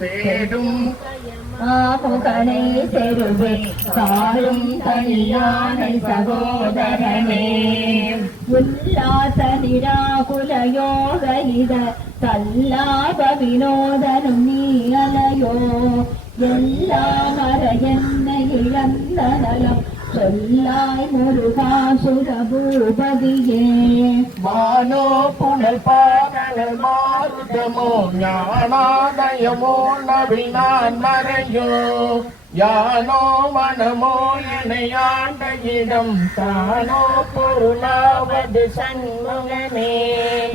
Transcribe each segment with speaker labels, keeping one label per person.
Speaker 1: தேடும்
Speaker 2: ஆமுகனை செருவே சாரும் தனியானை சகோதரனே. உல்லாச நிராகுலயோக இத தல்லாப வினோதனும் நீ அலையோ. எல்லாம் அற என்னை இழந்த நலம் சொல்லாய் முருகா சுரபூபதியே.
Speaker 1: மானோ புனல் பார் மாறுதமோ ஞானாதயமோ நவில் நான் மறையோ யானோ மனமோ இணையாண்ட இடம் தானோ பொருளாவது சண்முகமே.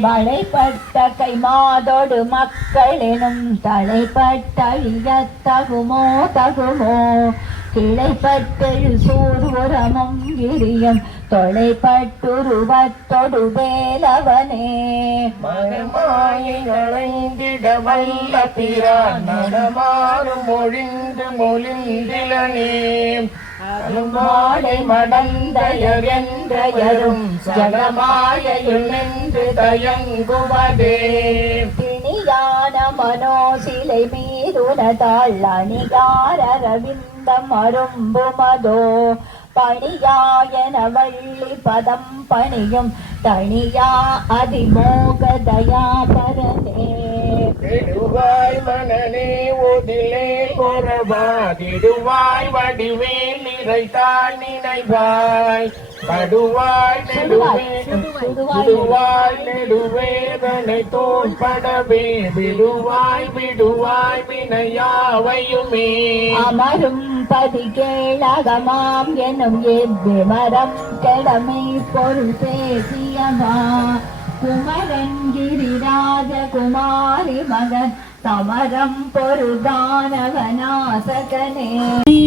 Speaker 2: வளைப்பட்ட கை மாதோடு மக்களெனும் தலைப்பட்டழியத் தகுமோ தகுமோ கிளைப்பட்டெழு சூர்வரமும் கிரியம் தொலைப்பட்டுருவத்தொடு வேலவனே.
Speaker 1: மகமாயிழைந்திட வல்ல பிறான் நடமாறும் மொழிந்து மொழிந்திலனே. அருமாடை மடந்தயர் என்றயரும் ஜகமாயையுள் நின்று தயங்குவதே.
Speaker 2: பிணியான மனோ சிலை மீதுனதாள் அணிகார ரவிந்தம் அரும்பு மதோ பணியாயன வள்ளி பதம் பணியும் தனியா அதிமோக தயாபரனே
Speaker 1: நெடுவாய் மனநே ஒதிலே பொறவாதிடுவாய் வடிவேல் நிறைத்தாய் நினைவாய். படுவாய் நெடுவே விடுவாய் நெடுவேதனை தோன்படவே விடுவாய் விடுவாய் வினையாவையுமே.
Speaker 2: அமரும் பதி கேளகமாம் எனும் எவ்விமரம் கெடமை பொருள் பேசியவா குமரன் கிரிராஜ குமாரி மகன் சமரம் பொருதானவனாசகனே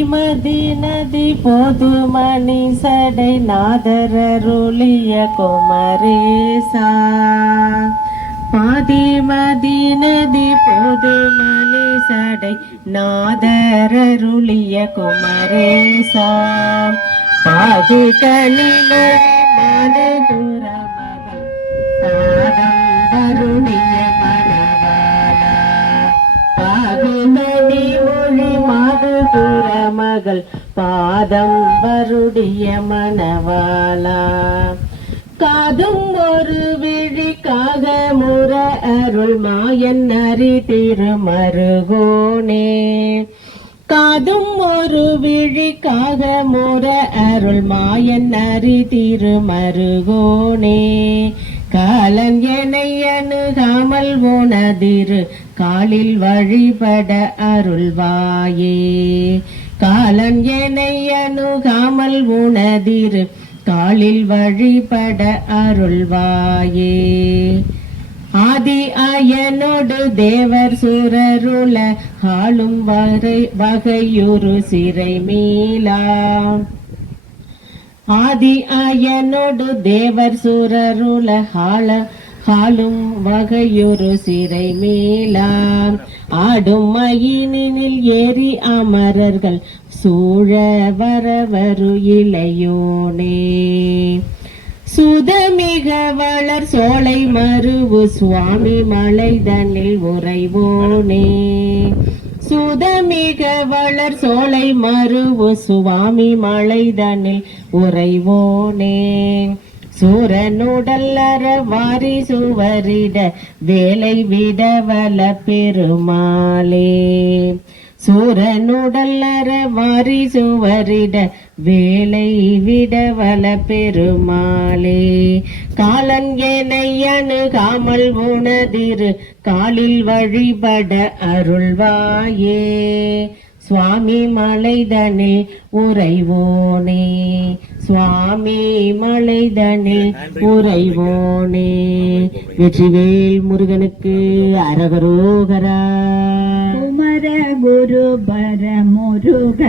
Speaker 3: மதி நதி பொது மணி சடை நாதரருளிய குமரேசா. பாதிமதி நதி பொது மணி சடை நாதரருளிய குமரேசா. பாதி களிமொழி மகள் பாதம் வருடிய மணவாளா. காதும் ஒரு விழிக்காக முற அருள் மாயன் அரி திருமருகோனே. காதும் ஒரு விழிக்காக முற அருள் மாயன் அரி திருமருகோனே. காலன் என்னை அணுகாமல் உனதிரு காலில் வழிபட அருள்வாயே. காலன் என்னை அணுகாமல் உணதிரு காலில் வழிபட அருள்வாயே. ஆதி அயனோடு தேவர் சுரருள ஆளும் வரை வகையுறு சிறை மீளா ஆதி அயனோடு தேவர் சுரருள ஆள காலும் வகையொரு சிறை மேலாம். ஆடும் மயினில் ஏறி அமரர்கள் சூழ வரவரு இளையோனே. சுதமிக வளர் சோலை மருவு சுவாமி மலைதனில் உறைவோனே. சுதமிக வளர் சோலை மருவு சுவாமி மலைதனில் உறைவோனே. சூரனுடல்லற வாரி சுவரிட வேலை விடவல பெருமாளே. சூரனுடல்லற வாரி சுவரிட வேலை விடவல பெருமாளே. காலன் என்னை காமல் உணதிரு காலில் வழிபட அருள்வாயே. சுவாமி மலைதனில் உறைவோனே. சுவாமி மலைதனில் உறைவோனே. வெற்றிவேல் முருகனுக்கு அரகரோகரா.
Speaker 2: குமர குரு பர முருக